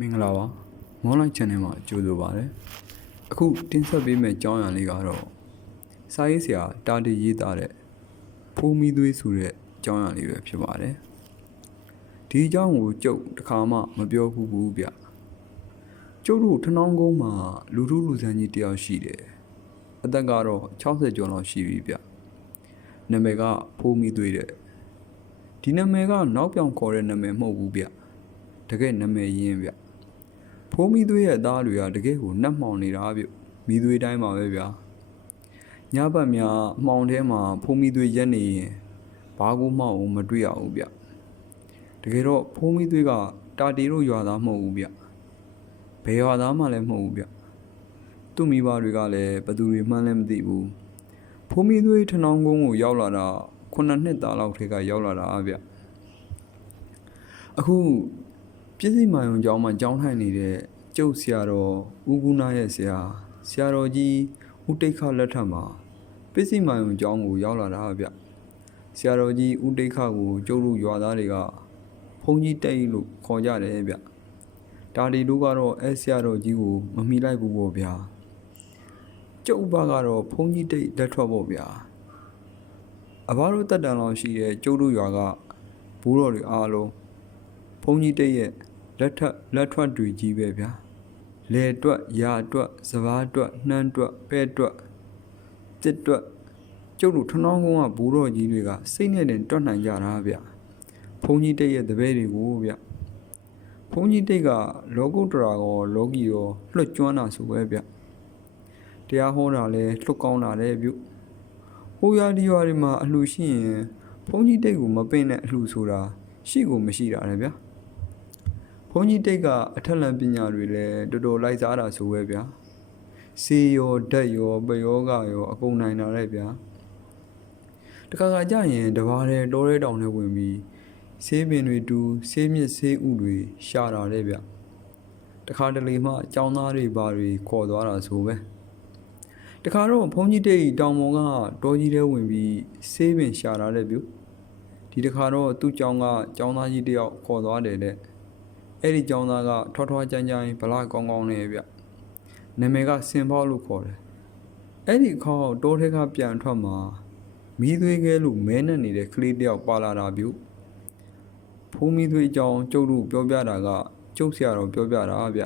မင်္ဂလာပါမော်လိုက် channel မှာကြိုဆိုပါရစေအခုတင်ဆက်ပေးမယ့်အကြောင်းအရာလေးကတော့စာရေးဆရာတာတီရေးသားတဲ့ဖိုးမီသွေးဆိုတဲ့အကြောင်းအရာလေးပဲဖြစ်ပါတယ်ဒီအကြောင်းကိုကျုပ်တစ်ခါမှမပြောဘူးဗျကျုပ်တို့ထနောင်းကုန်းမှာလူထုလူဆန်းကြီးတယောက်ရှိတယ်အသက်ကတော့60ကျော်လောက်ရှိပြီဗျနာမည်ကဖိုးမီသွေးတဲ့ဒီနာမည်ကနောက်ပြောင်ခေါ်တဲ့နာမည်မဟုတ်ဘူးဗျတကယ်နာမည်ရင်းဗျဖိုးမီသွေးရဲ့အသားတွေကတကယ်ကိုနှက်မှောင်နေတာဗျမီသွေးတိုင်းပါပဲဗျာညဘက်များမှောင်ထဲမှာဖိုးမီသွေးရက်နေရင်ဘာကိုမှမတွေ့ရဘူးဗျတကယ်တော့ဖိုးမီသွေးကတာတီတို့ရွာသားမဟုတ်ဘူးဗျဘယ်ရွာသားမှလည်းမဟုတ်ဘူးဗျသူ့မိဘတွေကလည်းဘယ်သူတွေမှန်းလည်းမသိဘူးဖိုးမီသွေးထနောင်းကုန်းကိုရောက်လာတာ9နှစ်သားလောက်ထဲကရောက်လာတာဗျအခုပြည့်စည်မာယုံကျောင်းမှာကျောင်းထိုင်နေတဲ့ကျုပ်ဆရာတော်ဦးကူနာရဲ့ဆရာတော်ကြီးဦးတိတ်ခလက်ထက်မှာပြည့်စည်မာယုံကျောင်းကိုရောက်လာတာဗျဆရာတော်ကြီးဦးတိတ်ခကိုကျုပ်တို့ရွာသားတွေကဘုန်းကြီးတိတ်လို့ခေါ်ကြတယ်ဗျဒါဒီတို့ကတော့ဆရာတော်ကြီးကိုမမီလိုက်ဘူးပေါ့ဗျာကျုပ်ဘကတော့ဘုန်းကြီးတိတ်လက်ထွက်ပေါ့ဗျာအဘတို့တက်တန်လောက်ရှိတဲ့ကျုပ်တို့ရွာကဘိုးတော်တွေအားလုံးဘုန်းကြီးတိတ်ရဲ့လက်ထွက်တွေကြီးပဲဗျာလေတွက်ရာတွက်စပားတွက်နှမ်းတွက်ပဲတွက်တစ်တွက်ကျုပ်တို့ထနောင်းကုန်းကဘိုးတော်ကြီးတွေကစိတ်နဲ့တင်တွက်နိုင်ကြတာဗျဘုန်းကြီးတိတ်ရဲ့တပည့်တွေကိုဗျဘုန်းကြီးတိတ်ကလောကုတ္တရာရောလောကီရောလွတ်ကျွမ်းတာဆိုပဲဗျတရားဟောတာလဲလွတ်ကောင်းတာလဲဗျဟိုရာဒီရွာတွေမှာအလှရှိရင်ဘုန်းကြီးတိတ်ကိုမပင့်တဲ့အလှဆိုတာရှိကိုမရှိတာလေဗျဘုန်းကြီးတိတ်ကအထက်လန်ပညာတွေလည်းတော်တော်လိုက်စားတာဆိုပဲဗျာစေရောဓာတ်ရောပယောဂရောအကုန်နိုင်တာလေဗျာတခါကြရင်တဘာတဲ့တောထဲတောင်ထဲဝင်ပြီးဆေးပင်တွေတူဆေးမြစ်ဆေးဥတွေရှာတာလေဗျတခါတလေမှចောင်းသားတွေဘာတွေခေါ်သွားတာဆိုပဲတခါတော့ဘုန်းကြီးတိတ်တောင်ပေါ်ကတောကြီးထဲဝင်ပြီးဆေးပင်ရှာတာလေဗျဒီတခါတော့သူ့ကျောင်းကကျောင်းသားကြီးတယောက်ခေါ်သွားတယ်တဲ့အဲ့ဒီကျောင်းသားကထွားကြမ်းကြမ်းဗလာကောင်းကောင်းနဲ့ဗျနာမည်ကစင်ဖောက်လို့ခေါ်တယ်အဲ့ဒီခေါက်တောထဲကပြန်ထွက်မှာမီးသွေးခဲလို့မဲနဲ့နေတဲ့ကလေးတယောက်ပါလာတာဗျဖိုးမီးသွေးအကြောင်းကျုပ်တို့ပြောပြတာကကျုပ်ဆရာတော်ပြောပြတာဗျ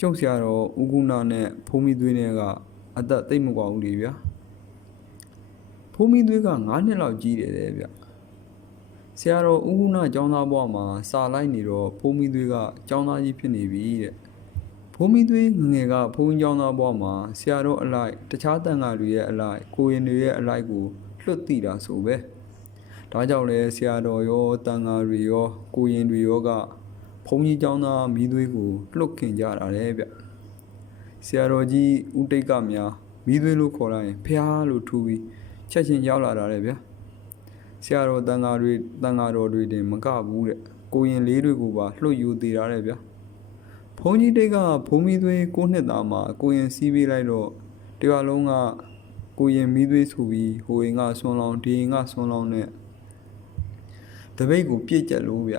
ကျုပ်ဆရာတော်ဦးကုနာနဲ့ဖိုးမီးသွေးနဲ့ကအသက်သိမ့်မကွာဘူးလေဗျဖိုးမီးသွေးက9နှစ်လောက်ကြီးတယ်တဲ့ဗျဆရာတော်ဦးကုနာကျောင်းသားဘဝမှာစာလိုက်နေတော့ဖိုးမီးသွေးကကျောင်းသားကြီးဖြစ်နေပြီတဲ့ဖိုးမီးသွေးငယ်ကဘုန်းကြီးကျောင်းသားဘဝမှာဆရာတော်အလိုက်တခြားတန်ဃာတွေရဲ့အလိုက်ကိုရင်တွေရဲ့အလိုက်ကိုလွတ်တိတာဆိုပဲဒါကြောင့်လဲဆရာတော်ရောတန်ဃာတွေရောကိုရင်တွေရောကဘုန်းကြီးကျောင်းသားမီးသွေးကိုလွတ်ခင်ကြတာတဲ့ဗျဆရာတော်ကြီးဦးတိတ်ကများမီးသွေးလို့ခေါ်လိုက်ရင်ဖျားလို့ထူပြီးချက်ချင်းရောက်လာတာတဲ့ဗျဆရာတော်တန်ဃာတော်တွေတင်မကဘူးတဲ့ကိုရင်လေးတွေကိုပါလှုပ်ယူသေးတာတဲ့ဗျဘုန်းကြီးတိတ်ကဘုံမီးသွေး9နှစ်သားမှာကိုရင်စီးပေးလိုက်တော့တရွာလုံးကကိုရင်မီးသွေးဆိုပြီးဟိုရင်ကဆွန်းလောင်းဒီရင်ကဆွန်းလောင်းနဲ့တပိတ်ကိုပြည့်ကျက်လို့ဗျ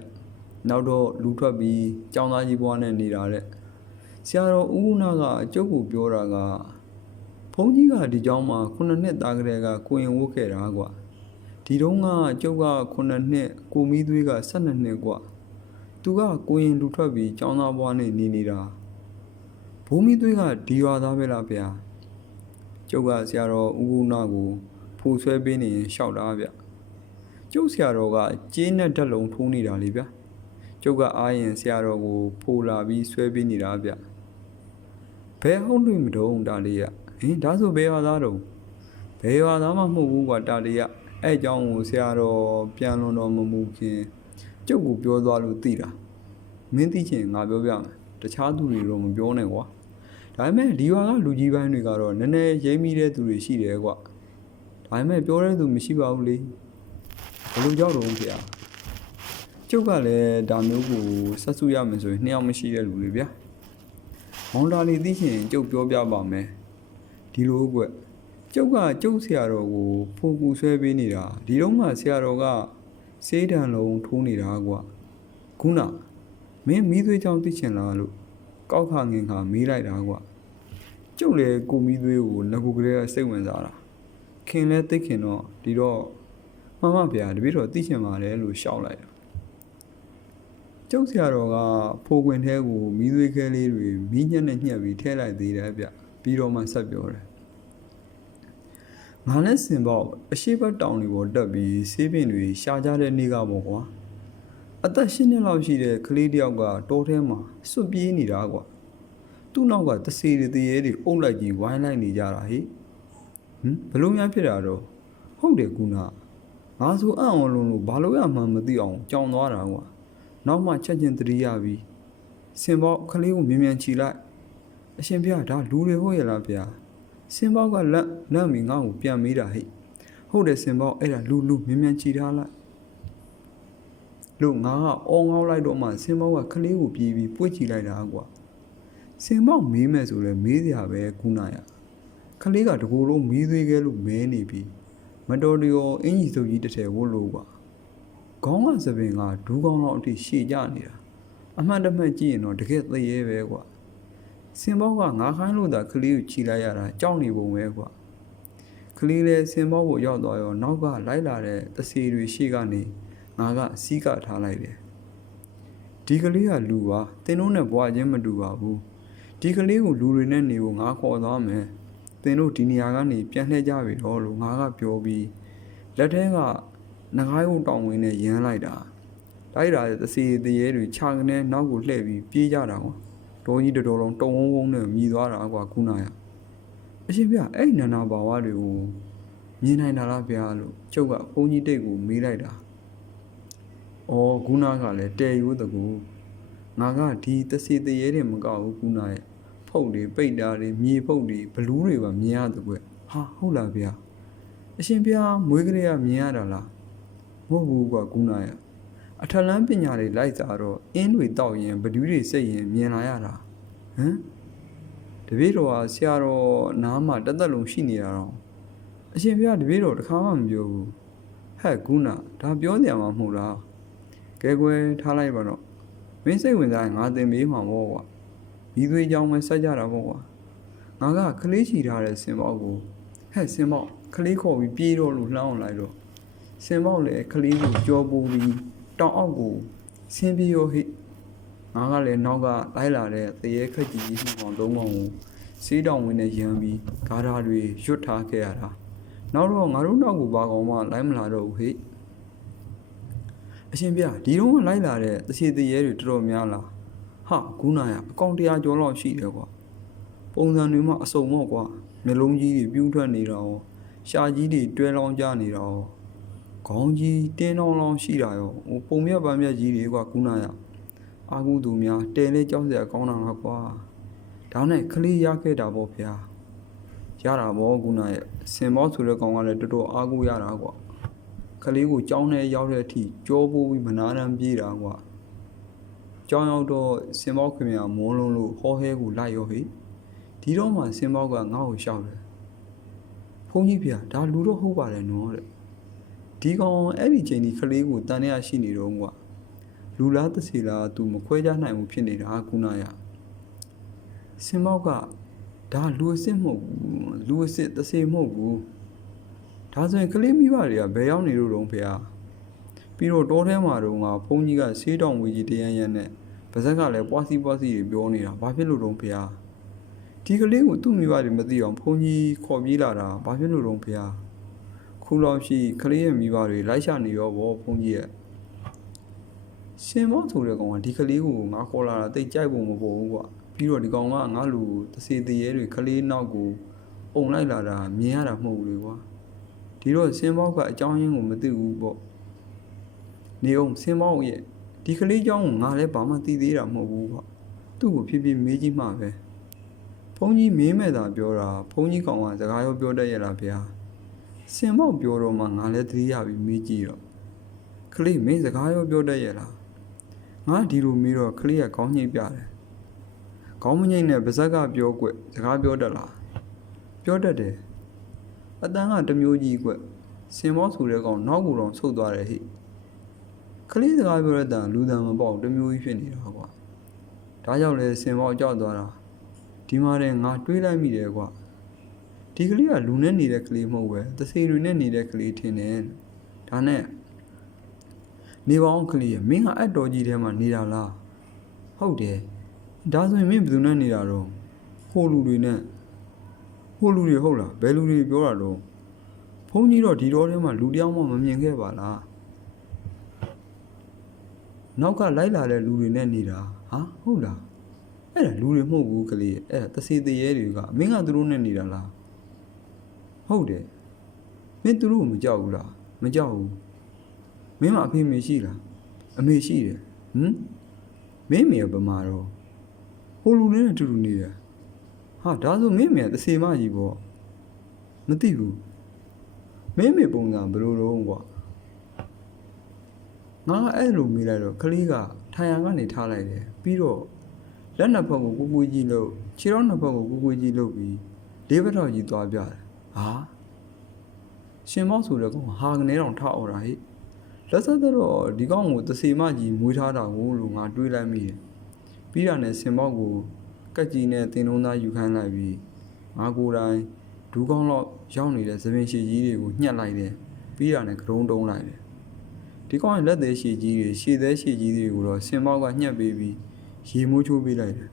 နောက်တော့လူထွက်ပြီးကျောင်းသားကြီးဘွားနဲ့နေတာတဲ့ဆရာတော်ဦးကုနာကအကျုပ်ကိုပြောတာကဘုန်းကြီးကဒီကျောင်းမှာ9နှစ်သားကလေးကကိုရင်ဝတ်ခဲ့တာကွာဒီတုန်းကကျုပ်က9နှစ်ကိုမီးသွေးက12နှစ်ကွာသူကကိုရင်လူထွက်ပြီးကျောင်းသားဘွားနဲ့နေနေတာဘိုးမီးသွေးကဒီရွာသားပဲလားဗျာကျုပ်ကဆရာတော်ဦးကုနာကိုဖိုးဆွဲပေးနေရင်ရှောက်တာဗျကျုပ်ဆရာတော်ကကြေးနဲ့ဓာတ်လုံးထိုးနေတာလေဗျကျုပ်ကအားရင်ဆရာတော်ကိုဖိုးလာပြီးဆွဲပေးနေတာဗျဘယ်ဟုတ်လို့မတုံးဒါလေးရဒါဆိုဘယ်ရွာသားတုံးဘယ်ရွာသားမှမဟုတ်ဘူးကွာဒါလေးရအဲ့အကြောင်းကိုဆရာတော်ပြန်လွန်တော်မမူခင်ကျုပ်ကိုပြောသွားလို့သိတာမင်းသိချင်ငါပြောပြမယ်တခြားသူတွေတော့မပြောနဲ့ကွာဒါပေမဲ့ဒီရွာကလူကြီးပိုင်းတွေကတော့နည်းနည်းရိမ့်မိတဲ့သူတွေရှိတယ်ကွာဒါပေမဲ့ပြောတဲ့သူမရှိပါဘူးလေဘလို့ကြောက်တော့ခင်ဗျာကျုပ်ကလည်းဒါမျိုးကိုဆက်စုရမယ်ဆိုရင်2ယောက်မရှိတဲ့လူတွေဗျာမောင်တာလီသိချင်ကျုပ်ပြောပြပါမယ်ဒီလိုကွကျုပ်ကကျုပ်ဆရာတော်ကိုဖိုးကူဆွဲပေးနေတာဒီတော့မှဆရာတော်ကစေးတံလုံးထိုးနေတာကွာခုန မင်းမီးသွေးကြောင့်သိချင်လားလို့ကောက်ခါငင်ခါမေးလိုက်တာကွာကျုပ်လည်းကိုမီးသွေးကိုငကူကလေးကစိတ်ဝင်စားတာခင်လဲသိခင်တော့ဒီတော့မှန်ပါဗျာတပည့်တော်သိချင်ပါတယ်လို့ရှောက်လိုက်တာကျုပ်ဆရာတော်ကဖိုခွင်ထဲကိုမီးသွေးခဲလေးတွေမီးညက်နဲ့ညှက်ပြီးထည့်လိုက်သေးတယ်ဗျပြီးတော့မှဆက်ပြောတယ်ငါနဲ့စင်ပေါက်အရှိတ်တောင်တွေပေါ်တက်ပြီးဆေးပင်တွေရှာကြတဲ့နေ့ကပေါ့ကွာအသက်10နှစ်လောက်ရှိတဲ့ကလေးတယောက်ကတောထဲမှာစွတ်ပြေးနေတာကွာသူ့နောက်ကတစေတွေတရေတွေအုပ်လိုက်ကြီးဝိုင်းလိုက်နေကြတာဟိဘလို့များဖြစ်တာတော့ဟုတ်တယ်ကူနာငါဆိုအံ့ဩလုံးလို့ဘာလို့ရမှန်းမသိအောင်ကြောင်သွားတာကွာနောက်မှချက်ချင်းတတိယပြီးစင်ပေါက်ကလေးကိုမြ мян ချီလိုက်အရှင်ဘုရားဒါလူတွေဟုတ်ရဲ့လားဗျာစင်ပေါက်ကလန့်ပြီးငါ့ကိုပြန်မေးတာဟိဟုတ်တယ်စင်ပေါက်အဲ့ဒါလူမြ мян ချီထားလိုက်လို့ငါကအော်ငေါက်လိုက်တော့မှစင်ပေါက်ကကလေးကိုပြေးပြီးပွေ့ချီလိုက်တာကွာစင်ပေါက်မေးမယ်ဆိုလဲမေးစရာပဲကူနာရကလေးကတကူလုံးမီးသွေးခဲလို့မဲနေပြီမတော်တရောအင်ကြီးစုပ်ကြီးတစ်ထည်ဝတ်လို့ကွာခေါင်းကစပင်ကဒူးကောင်းလောက်အထိရှည်ကြနေတာအမှန်တမဲ့ကြည့်ရင်တော့တကယ်သေရဲပဲကွာစင်ပေါက်ကငါခိုင်းလို့သာကလေးကိုခြိလိုက်ရတာကြောက်နေပုံပဲကွာကလေးလည်းစင်ပေါက်ကိုရောက်သွားရောနောက်ကလိုက်လာတဲ့တစေတွေရှေ့ကနေငါကစီးကထားလိုက်တယ်ဒီကလေးကလူပါတင်းတို့နဲ့ဘွားချင်းမတူပါဘူးဒီကလေးကိုလူတွေနဲ့နေဖို့ငါခေါ်သွားမယ်တင်းတို့ဒီနေရာကနေပြန်လှည့်ကြပြီတော့လို့ငါကပြောပြီးလက်ထဲကငကားရုံတောင်ဝင်နဲ့ရမ်းလိုက်တာလိုက်တာတစီတရေတွေခြာကနေနောက်ကိုလှည့်ပြီးပြေးကြတာကွာဒေါ်ကြီးတော်လုံးတုံဝုံဝုံနဲ့မြည်သွားတာကွာခုနရအရှင်ဗျအဲ့နန္နာဘာဝတွေကိုမြင်နိုင်တာလားဗျာလို့ကျုပ်ကဘုန်းကြီးတိတ်ကိုမေးလိုက်တာအော်ခုနကလည်းတဲရိုးတကူငါကဒီတစီတရေတွေမကောက်ဘူးခုနရဲ့ဖုတ်တွေပိတ်တာတွေမြေဖုတ်တွေဘလူးတွေပါမြင်ရတယ်ကွဟာဟုတ်လားဗျာအရှင်ဗျာမွေးကလေးကမြင်ရတာလားမဟုတ်ဘူးကွာကူနာရအထက်လန်းပညာတွေလိုက်စားတော့အင်းတွေတောက်ရင်ဘဒူးတွေစိတ်ရင်မြင်လာရတာတပည့်တော်ကဆရာတော်နားမှာတက်တက်လုံးရှိနေတာတော့အရှင်ဗျာတပည့်တော်တခါမှမပြောဘူးဟဲ့ကူနာဒါပြောကြမှာမဟုတ်လားကဲကွယ်ထားလိုက်ပါတော့မင်းစိတ်ဝင်စားရင်ငါသင်ပေးမှာပေါ့ကွာဒီသွေးကြောင်းပဲဆက်ကြတာပေါ့ကွာငါကကလေးချီထားတဲ့စင်ပေါက်ကိုဟဲ့စင်ပေါက်ကလေးခေါ်ပြီးပြေးတော့လို့လှမ်းအောင်လိုက်တော့စင်ပေါက်လည်းကလေးကိုကြောပူပြီးတောင်အောက်ကိုဆင်းပြီးရောဟိငါကလည်းနောက်ကလိုက်လာတဲ့သရဲခက်ကြီးကြီးနှစ်ကောင်သုံးကောင်ကိုစေးတောင်ဝင်နဲ့ရမ်းပြီးဂါထာတွေရွတ်ထားခဲ့ရတာနောက်တော့ငါတို့နောက်ကိုဘာကောင်မှလိုက်မလာတော့ဘူးဟိအရှင်ဗျဒီတော့ကလိုက်လာတဲ့တချေတရဲတွေတော်တော်များလားဟာကူနာရအကောင်100ကျော်လောက်ရှိတယ်ကွာပုံစံတွေမှအစုံတော့ကွာမျိုးလုံးကြီးတွေပြူးထွက်နေတာရောရှာကြီးတွေတွဲလောင်းကြနေတာရောခေါင်းကြီးတင်းလောင်းလောင်းရှိတာရောပုံမြတ်ပန်းမြတ်ကြီးတွေကွာကူနာရအာကူသူများတဲလဲကြောက်စရာကောင်းတာလားကွာဒါနဲ့ကလေးရခဲ့တာပေါ့ဗျာရတာပေါ့ကူနာရစင်မောဆိုတဲ့ကောင်ကလည်းတော်တော်အာကူရတာကွာကလေးကိုကြောင်းထဲရောက်တဲ့အထိကြောပိုးပြီးမနာတမ်းပြေးတာကွာကြောင်းရောက်တော့စင်မောခင်ဗျာမွန်းလုံးလို့ဟောဟဲကိုလိုက်ရောဟိဒီတော့မှစင်မောကငါ့ကိုရှောက်တယ်ဖုန်းကြီးဗျာဒါလူတော့ဟုတ်ပါတယ်နော်တဲ့ဒီကောင်အဲ့ဒီချိန်ဒီကလေးကိုတန်ရရှိနေတော့ကွာလူလားတစီလားသူမခွဲခြားနိုင်ဘူးဖြစ်နေတာကုနာရစင်မောကဒါလူအစ်စ်မဟုတ်ဘူးလူအစ်စ်တစီမဟုတ်ဘူးဒါဆိုရင်ကလေးမိဘတွေကဘယ်ရောက်နေလို့တော့ဖေဟာပြီးတော့တောထဲမှာတော့ငါဖုန်းကြီးကဆေးတောင်ဝေကြီးတရန်နဲ့ပါဇက်ကလည်းပွားစီတွေပြောနေတာဘာဖြစ်လို့တော့ဖေဟာဒီကလေးကိုသူ့မိဘတွေမသိအောင်ဖုန်းကြီးခေါ်ပြေးလာတာဘာဖြစ်လို့တော့ဖေဟာခုလောက်ရှိကလေးရဲ့မိဘတွေလိုက်ရှာနေရောဗောဖုန်းကြီးရဲ့ရှင်မောဆိုတဲ့ကောင်ကဒီကလေးကိုငါခေါ်လာတာတိတ်ကြိုက်ပုံမပေါ်ဘူးကွာပြီးတော့ဒီကောင်ကငါလူတစေတရေတွေကလေးနောက်ကိုအုံလိုက်လာတာမြင်ရတာမဟုတ်ဘူးလေကွာဒီတော့စင်ပေါက်ကအကြောင်းရင်းကိုမသိဘူးပေါ့နေအောင်စင်ပေါက်ရဲ့ဒီကလေးကြောင်းကိုငါလည်းဘာမှသိသေးတာမဟုတ်ဘူးကွာသူ့ကိုဖြည်းဖြည်းမေးကြည့်မှပဲဘုန်းကြီးမေးမဲ့တာပြောတာဘုန်းကြီးကောင်ကစကားရောပြောတတ်ရလားဗျာစင်ပေါက်ပြောတော့မှငါလည်းသတိရပြီးမေးကြည့်တော့ကလေးမင်းစကားရောပြောတတ်ရလားငါဒီလိုမေးတော့ကလေးကခေါင်းညှိပြတယ်ခေါင်းမညှိနဲ့ပါဇက်ကပြောကွစကားပြောတတ်လားပြောတတ်တယ်အတန်းကတမျိုးကြီးကွစင်မောဆိုတဲ့ကောင်နောက်ကူတော့ဆုတ်သွားတယ်ဟိ ကလေးစကားပြောတဲ့တန်လူတန်မပေါက်တမျိုးကြီးဖြစ်နေတာကွာဒါကြောင့်လဲစင်ပေါက်ကြောက်သွားတာဒီမှာတဲ့ငါတွေးလိုက်မိတယ်ကွာဒီကလေးကလူနဲ့နေတဲ့ကလေးမဟုတ်ပဲတဆေတွေနဲ့နေတဲ့ကလေးထင်တယ်ဒါနဲ့နေပေါင်းကလေးမင်းကအတ်တော်ကြီးထဲမှာနေတာလားဟုတ်တယ်ဒါဆိုရင်မင်းဘယ်သူနဲ့နေတာတော့ဟိုလူတွေနဲ့ဟိုလူတွေဟုတ်လားဘယ်လူတွေပြောတာတော့ဘုန်းကြီးတော့ဒီတော်ထဲမှာလူတယောက်မှမမြင်ခဲ့ပါလားနောက်ကလိုက်လာတဲ့လူတွေနဲ့နေတာဟာဟုတ်လားအဲ့ဒါလူတွေမဟုတ်ဘူးကလေးအဲ့ဒါတဆေတရေတွေကမင်းကသူတို့နဲ့နေတာလားဟုတ်တယ်မင်းသူတို့ကိုမကြောက်ဘူးလားမကြောက်ဘူးမင်းမအဖေမေရှိလားအမေရှိတယ်မင်းမေကဗမာတော့ဟိုလူနဲ့အတူတူနေတယ်ဟာဒါဆိုမင်းမေကတဆေမကြီးပေါ့မသိဘူးမင်းမေပုံစံဘယ်လိုတော့ကွာငါအဲ့လိုမိလိုက်တော့ကလေးကထိုင်ရန်ကနေထားလိုက်တယ်ပြီးတော့လက်နှစ်ဖက်ကိုကူကူကြီးလို့ခြေထောက်နှစ်ဖက်ကိုကူကူကြီးလို့ပြီးလေးဘက်ထောက်ကြီးသွားပြတယ်ဟာရှင်မောက်ဆိုတဲ့ကောင်ဟာကနေတော့ထားအော်တာဟိလက်ဆက်တော့ဒီကောင်ကိုတဆေမကြီးမွေးထားတာကိုလို့ငါတွေးလိုက်မိတယ်ပြီးတာနဲ့ရှင်မောက်ကိုကက်ကြီးနဲ့တင်လုံးသားယူခိုင်းလိုက်ပြီးငါကိုယ်တိုင်ဒူးကောင်းတော့ရောက်နေတဲ့သပင်ရှည်ကြီးတွေကိုညှက်လိုက်တယ်ပြီးတာနဲ့ကရုံးတုံးလိုက်တယ်ဒီကောင်ရဲ့လက်သေးရှည်ကြီးတွေရှည်သေးရှည်ကြီးတွေကိုတော့ရှင်မောက်ကညှက်ပေးပြီးရေမိုးချိုးပေးလိုက်တယ်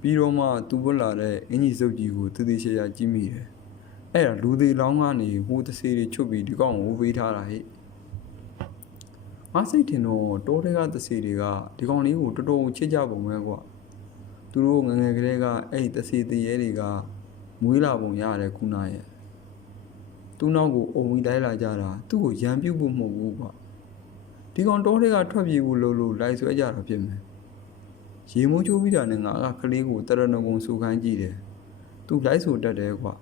ပြီးတော့မှသူ့ဝတ်လာတဲ့အင်ကြီးစုပ်ကြီးကိုတည်တည်ချာချာကြည့်မိတယ်အဲ့ဒါလူသေးလောင်းကနေဟိုတဆေတွေချွတ်ပြီးဒီကောင်ကိုဝေးထားတာဟဲ့ငါစိတ်ထင်တော့တိုးတဲ့ကတဆေတွေကဒီကောင်လေးကိုတော်တော်ချစ်ကြပုံပဲကွာသူတို့ငငယ်ကလေးကအဲ့တဆေတရေတွေကမွေးလာပုံရတယ်ခုနရဲ့သူ့နောက်ကိုအုံပြီးလိုက်လာကြတာသူ့ကိုရံပြုတ်ဖို့မဟုတ်ဘူးကွာဒီကောင်တိုးတဲ့ကထွက်ပြေးဖို့လို့လိုက်ဆွဲကြတာဖြစ်မယ်ရေမိုးချိုးပြီးတာနဲ့ငါကကလေးကိုတရဏဂုံဆူခိုင်းကြည့်တယ်သူလိုက်ဆိုတတ်တယ်ကွာ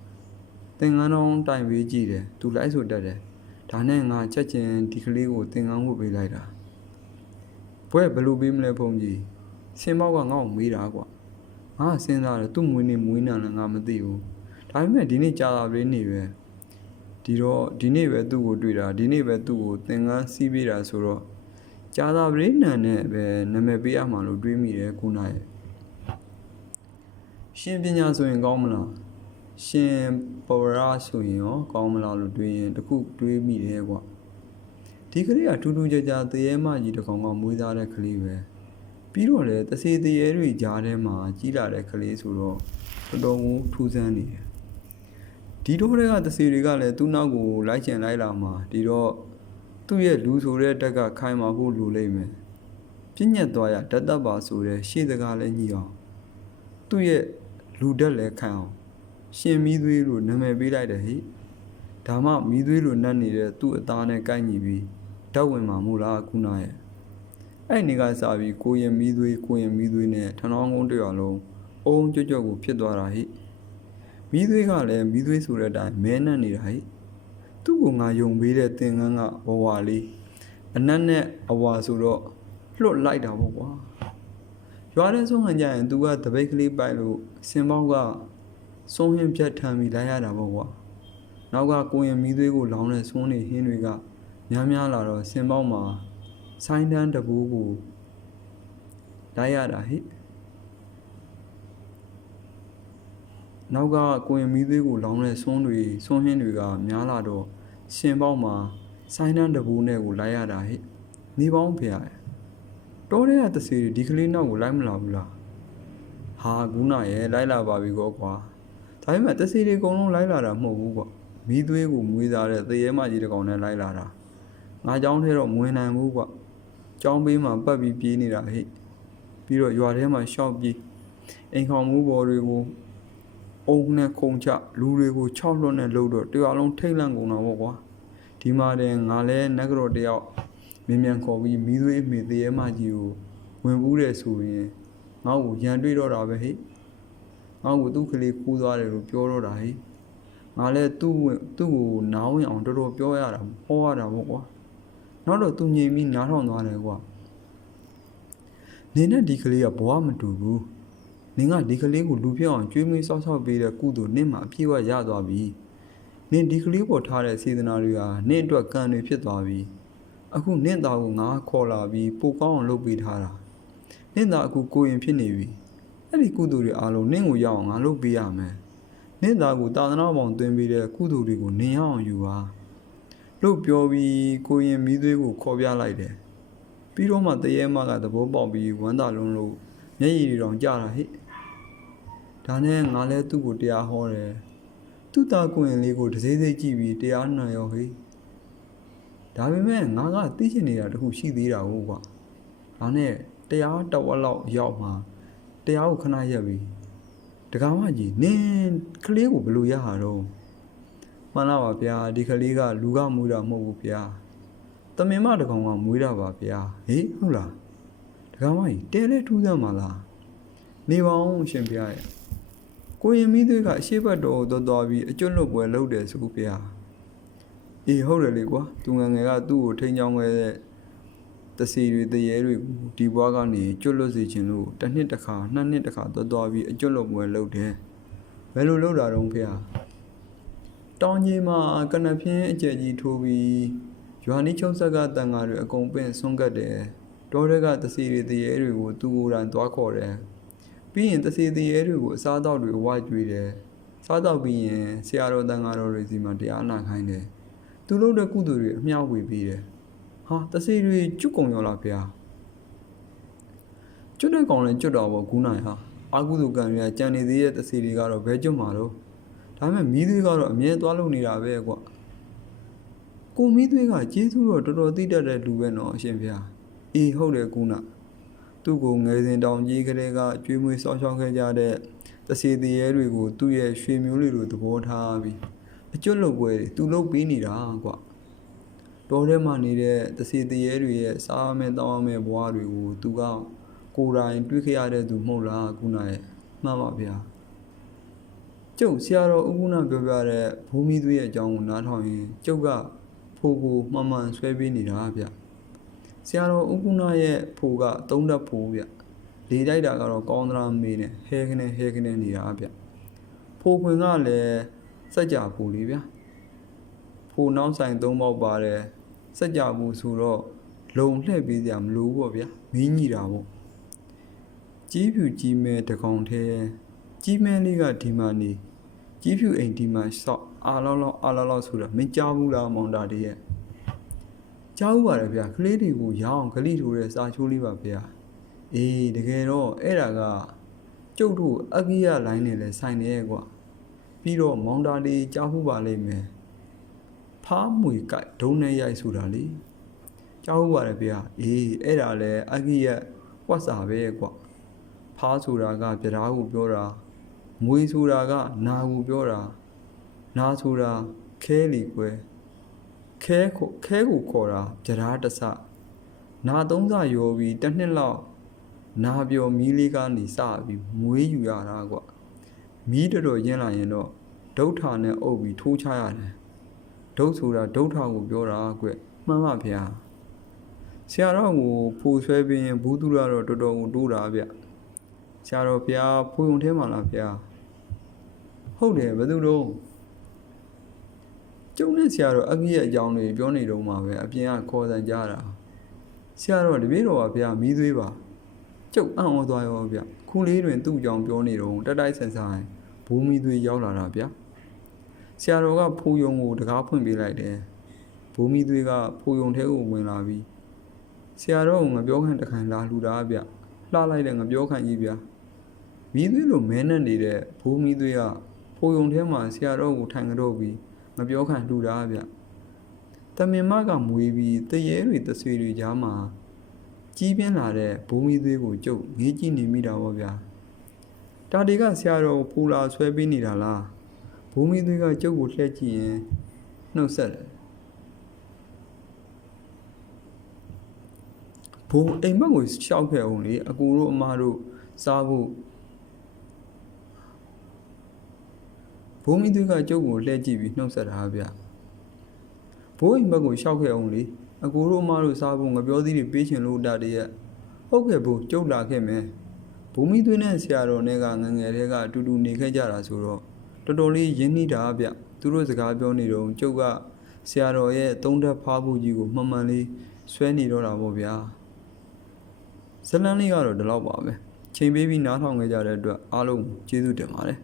သင်္ကန်းတော်တိုင်ပေးကြည့်တယ်သူလိုက်ဆိုတတ်တယ်ဒါနဲ့ငါချက်ချင်းဒီကလေးကိုသင်္ကန်းဝတ်ပေးလိုက်တာဘွဲဘယ်လိုပေးမလဲဘုန်းကြီးစင်မောက်ကငါ့ကိုမေးတာကွာငါစဉ်းစားတယ်သူ့မွေးနေမွေးနာလည်းငါမသိဘူးဒါပေမဲ့ဒီနေ့ကြာတာလေးနေပဲဒီနေ့ပဲသူ့ကိုတွေ့တာဒီနေ့ပဲသူ့ကိုသင်္ကန်းစီးပေးတာဆိုတော့ကြာတာပရိနန်နဲ့ပဲနာမည်ပေးရမှာလို့တွေးမိတယ်ခုနရဲ့ရှင်ပညာဆိုရင်ကောင်းမလားရှင်ပဝရဆိုရင်ရောကောင်းမလားလို့တွေးရင်တခုတွေးမိတယ်ကွာဒီကလေးကထူးထူးခြားခြားတရေမကြီးတစ်ကောင်ကမွေးသားတဲ့ကလေးပဲပြီးတော့လေတဆေတရေတွေကြားထဲမှာကြီးလာတဲ့ကလေးဆိုတော့တော်တော်ကိုထူးဆန်းနေတယ်ဒီတော့တွေကတဆေတွေကလည်းသူ့နောက်ကိုလိုက်ချင်လိုက်လာမှာဒီတော့သူ့ရဲ့လူဆိုတဲ့တက်ကခိုင်မာဖို့လိုလိမ့်မယ်ပြညတ်သွားရဓာတ်တပ်ပါဆိုတဲ့ရှေ့စကားလည်းညီအောင်သူ့ရဲ့လူဓာတ်လည်းခံအောင်ရှင်မီးသွေးလို့နာမည်ပေးလိုက်တယ်ဟိဒါမှမီးသွေးလို့နှက်နေတဲ့သူ့အသားနဲ့ကိုက်ညီပြီးဓာတ်ဝင်မှာမို့လားခုနရဲ့အဲ့နေကစားပြီးကိုရင်မီးသွေးနဲ့ထနောင်းကုန်းတရွာလုံးအုံကြွကြွကိုဖြစ်သွားတာဟိမီးသွေးကလည်းမီးသွေးဆိုတဲ့အတိုင်းမဲနှက်နေတာဟိသူ့ကိုငါယုံပေးတဲ့သင်္ကန်းကဘဝလေးအနက်နဲ့အဝါဆိုတော့လွတ်လိုက်တာပေါ့ကွာရွာတဲ့ဆုံးခံကြရင်သူကတပိတ်ကလေးပိုက်လို့စင်ပေါက်ကဆုံးဟင်းပြတ်ထမ်းပြီးလိုက်ရတာပေါ့ကွာနောက်ကကိုရင်မီးသွေးကိုလောင်းတဲ့ဆုံးနေဟင်းတွေကများလာတော့စင်ပေါက်မှာဆိုင်းတန်းတပူးကိုလိုက်ရတာဟိနောက်ကကိုရင်မီးသွေးကိုလောင်းတဲ့ဆုံးဟင်းတွေကများလာတော့ရှင်ပေါက်မှာဆိုင်းတန်းတပူးနဲ့ကိုလိုက်ရတာဟိနေပေါင်းဖေရတော်တဲ့တစီဒီကလေးနောက်ကိုလိုက်မလာဘူးလားဟာကူနာရဲ့လိုက်လာပါပြီကောကွာဒါပေမဲ့တစီတွေအကုန်လုံးလိုက်လာတာမဟုတ်ဘူးကွာမီးသွေးကိုမွေးစားတဲ့သေရဲမကြီးတစ်ကောင်နဲ့လိုက်လာတာငါเจ้าထဲတော့မဝင်နိုင်ဘူးကွာเจ้าဘေးမှာပတ်ပြီးပြေးနေတာဟိပြီးတော့ရွာထဲမှာရှောက်ပြေးအိမ်ခေါင်မိုးပေါ်တွေကိုအုံနဲ့ခုံချလူတွေကို၆လွတ်နဲ့လှုပ်တော့တရွာလုံးထိတ်လန့်ကုန်တာပေါ့ကွာဒီမှာတင်ငါလဲနက်ကတော့တယောက်မြင်မြန်ခေါ်ပြီးမီးသွေးမေသေရဲမကြီးကိုဝင်ဘူးတယ်ဆိုရင်ငါ့ကိုရန်တွေ့တော့တာပဲဟိငါ့ကိုသူ့ကလေးကူးသွားတယ်လို့ပြောတော့တာဟိငါလဲသူ့ကိုနားဝင်အောင်တော်တော်ပြောရတာဟောရတာပေါ့ကွာနောက်တော့သူငြိမ်ပြီးနားထောင်သွားတယ်ကွာနေနဲ့ဒီကလေးကဘဝမတူဘူးနင်ကဒီကလေးကိုလူပြောင်းအောင်ကျွေးမွေးဆောက်ရှောက်ပေးတဲ့ကုသိုလ်နင့်မှာအပြည့်အဝရသွားပြီနင်ဒီကလေးပေါ်ထားတဲ့စေတနာတွေဟာနင့်အတွက်ကံတွေဖြစ်သွားပြီ အခုနင့်သားကိုငါခေါ်လာပြီးပိုကောင်းအောင်လုပ်ပေးထားတာနင့်သားအခုကိုရင်ဖြစ်နေပြီအဲ့ဒီကုသိုလ်တွေအားလုံးနင့်ကိုရအောင်ငါလုပ်ပေးရမယ်နင့်သားကိုတာသနာပေါင်းသွင်းပေးတဲ့ကုသိုလ်တွေကိုနင်ရအောင်ယူပါလို့ပြောပြီးကိုရင်မီးသွေးကိုခေါ်ပြလိုက်တယ်ပြီးတော့မှတရေမကသဘောပေါက်ပြီးဝမ်းသာလွန်းလို့မျက်ရည်တွေတောင်ကျတာဟဲ့ဒါနဲ့ငါလည်းသူ့ကိုတရားဟောတယ်သူ့သားကိုရင်လေးကိုတစေးစေးကြည့်ပြီးတရားနှံရောဟေ့ဒါပေမဲ့ငါကသိချင်နေတာတခုရှိသေးတာဟုတ်ကွာဒါနဲ့တရားတဝက်လောက်ရောက်မှတရားကိုခဏရက်ပြီးတကားမကြီးနင်းကလေးကိုဘယ်လိုရဟာတော့မှန်လားပါဗျာဒီကလေးကလူကမွေးတာမဟုတ်ဘူးဗျာတမင်မတကောင်ကမွေးတာပါဗျာဟေးဟုတ်လားတကားမကြီးတဲလဲထူးစမ်းပါလားနေပါအောင်ရှင်ဗျာရဲ့ကိုရင်မီးသွေးကအရှိဘတ်တော်ကိုသွားပြီးအကျွတ်လွတ်ပွဲလုပ်တယ်ဆိုဗျာအေးဟုတ်တယ်လေကွာသူငငယ်ကသူ့ကိုထိန်းချောင်းခဲ့တဲ့တစီတွေတရေတွေကိုဒီဘွားကနေကျွတ်လွတ်စေခြင်းလို့တစ်နှစ်တစ်ခါနှစ်နှစ်တစ်ခါသွားပြီးအကျွတ်လွတ်ပွဲလုပ်တယ်ဘယ်လိုလုပ်တာတော့ဗျာတောင်ကြီးမှာကနဖင်းအကျယ်ကြီးထိုးပြီးရွာနီးချုံဆက်ကတန်ဃာတွေအကုန်ပင့်ဆွန့်ကတ်တယ်တောတွေကတစီတွေတရေတွေကိုသူကိုယ်တိုင်သွားခေါ်တယ်ပြီးရင်တစီတရေတွေကိုအစားအသောက်တွေဝိုက်ကျွေးတယ်စားတော့ပြီးရင်ဆရာတော်တန်ဃာတော်တွေစီမှာတရားနာခိုင်းတယ်သူလုပ်တဲ့ကုသိုလ်တွေအမျှဝေပေးတယ်ဟာတစီတွေကျွတ်ကုန်ရောလားဗျာကျွတ်တဲ့ကောင်လည်းကျွတ်တော့ပေါ့ဂူးနိုင်ဟာအာကုသိုလ်ကံတွေကကြံနေသေးတဲ့တစီတွေကတော့ဘဲကျွတ်မှာတော့ဒါပေမဲ့မီးသွေးကတော့အမြဲသွားလုံနေတာပဲကွကိုမီးသွေးကကျေးဇူးတော့တော်တော်သိတတ်တဲ့လူပဲနော်အရှင်ဗျာအေးဟုတ်တယ်ကူနာသူ့ကိုငယ်စဉ်တောင်ကြီးကလေးကကျွေးမွေးစောင့်ရှောက်ခဲ့ကြတဲ့တစီတရေတွေကိုသူ့ရဲ့ရွှေမျိုးလေးလိုသဘောထားပြီးအကျွတ်လုပ်ပွဲတွေသူလုပ်ပေးနေတာကွတော်ထဲမှာနေတဲ့တစီတရေတွေရဲ့စားမယ်တောင်းမယ်ဘွားတွေကိုသူကကိုယ်တိုင်တွေးခဲ့ရတဲ့သူမဟုတ်လားခုနရဲ့မှန်ပါဗျာကျုပ်ဆရာတော်ဥက္ကုဏပြောပြတဲ့ဘုံမီသွေးရဲ့အကြောင်းကိုနားထောင်ရင်ကျုပ်ကဖိုးကိုမှန်မှန်ဆွဲပေးနေတာဗျဆရာတော်ဥက္ကုဏရဲ့ဖိုးကသုံးတတ်ဖိုးဗျလေတိုက်တာကတော့ကောင်းသလားမေးနေဟဲခနဲ့နေတာဗျဖိုးခွင်ကလည်းစက်ကြဖိုးလေးဗျဖိုးနောက်ဆိုင်သုံးပေါက်ပါတယ်စက်ကြဘူးဆိုတော့လုံလှည့်ပေးစရာမလိုဘူးပေါ့ဗျမင်းကြီးတာပေါ့ကြီးဖြူကြီးမဲတကောင်ထဲကြီးမဲလေးကဒီမှာနေကြီးဖြူအိမ်ဒီမှာဆောက်အားလောက်ဆိုတာမကြောက်ဘူးလားမောင်တာတည်းရဲ့ကြောက်ပါတယ်ဗျကလေးတွေကိုရအောင်ဂလိထိုးတဲ့စာချိုးလေးပါဗျအေးတကယ်တော့အဲ့ဒါကကျုပ်တို့အကိယလိုင်းနဲ့လဲဆိုင်နေရဲ့ကွာပြီးတော့မောင်တာလေးကြောက်ဘူးပါလိမ့်မယ်ဖားမွေကြိုက်ဒုံနဲ့ရိုက်ဆိုတာလေကြောက်ဘူးပါတယ်ဗျအေးအဲ့ဒါလဲအကိယဝတ်စာပဲကွာဖားဆိုတာကပြဓာကိုပြောတာမွေဆိုတာကနာကိုပြောတာနာဆိုတာခဲလီကွယ်ခဲကိုခေါ်တာပြဓာတဆနာသုံးစရောပြီးတစ်နှစ်လောက်နာပြောမီးလေးကနေစပြီးမွေးယူရတာကွမီးတော်ရင်းလာရင်တော့ဒုဋ္ဌာနဲ့အုပ်ပြီးထိုးချရတယ်ဒုတ်ဆိုတာဒုဋ္ဌာကိုပြောတာကွမှန်ပါဗျာဆရာတော်ကိုဖိုးဆွဲပြီးရင်ဘူးသူရတော့တော်တော်ကိုတိုးတာဗျဆရာတော်ဗျာဖိုးုံထဲမှာလားဗျာဟုတ်တယ်ဘယ်သူတော့ကျုံနဲ့ဆရာတော်အကြီးရဲ့အကြောင်းတွေပြောနေတော့မှပဲအပြင်ကခေါ်စံကြတာဆရာတော်တပည့်တော်ပါဗျာမီးသွေးပါကျုပ်အံ့ဩသွားရောဗျခုလေးတွင်သူ့အကြောင်းပြောနေတော့တက်တိုက်ဆန်ဆိုင်ဘူမီသွေးရောက်လာတာဗျာဆရာတော်ကဖိုးယုံကိုတကားဖွင့်ပေးလိုက်တယ်ဘူမီသွေးကဖိုးယုံထဲကိုဝင်လာပြီးဆရာတော်ကငပြောခိုင်းတခိုင်လာလှူတာဗျလှလိုက်တဲ့ငပြောခိုင်းကြီးဗျာမီးသွေးလိုမဲနဲ့နေတဲ့ဘူမီသွေးကဖိုးယုံထဲမှာဆရာတော်ကိုထိုင်ကြတော့ပြီးမပြောခိုင်းလှူတာဗျတမင်မကမွေးပြီးတရေတွေတဆွေတွေကြားမှာကြီးပြင်းလာတဲ့ဘူမီသွေးကိုကျုပ်ငေးကြည့်နေမိတာပေါ့ဗျာတာတီကဆရာတော်ကိုပူလာဆွဲပေးနေတာလားဘူမီသွေးကကျုပ်ကိုလှည့်ကြည့်ရင်နှုတ်ဆက်တယ်ဘူအိမ်မက်ကိုရှောက်ခဲ့အောင်လေအကူတို့အမတို့စားဖို့ဘိုးမီသွေးကကျုပ်ကိုလှည့်ကြည့်ပြီးနှုတ်ဆက်တာဗျဘိုးအိမ်ဘက်ကိုရှောက်ခဲ့အောင်လေအကူတို့အမတို့စားဖို့ငပြောသီးတွေပေးချင်လို့တာတည်းရဲ့ဟုတ်ကဲ့ဘိုးကျုပ်လာခဲ့မယ်ဘိုးမီသွေးနဲ့ဆရာတော်နဲ့ကငငယ်တွေကအတူတူနေခဲ့ကြတာဆိုတော့တော်တော်လေးရင်းနှီးတာဗျသူတို့စကားပြောနေတော့ကျုပ်ကဆရာတော်ရဲ့သုံးဓာတ်ဖားဖို့ကြီးကိုမှန်မှန်လေး ဆွဲနေတော့တာပေါ့ဗျာဇလန်းလေးကတော့ဒီလောက်ပါပဲချိန်ပေးပြီးနားထောင်ခဲ့ကြတဲ့အတွက်အားလုံးကျေးဇူးတင်ပါတယ်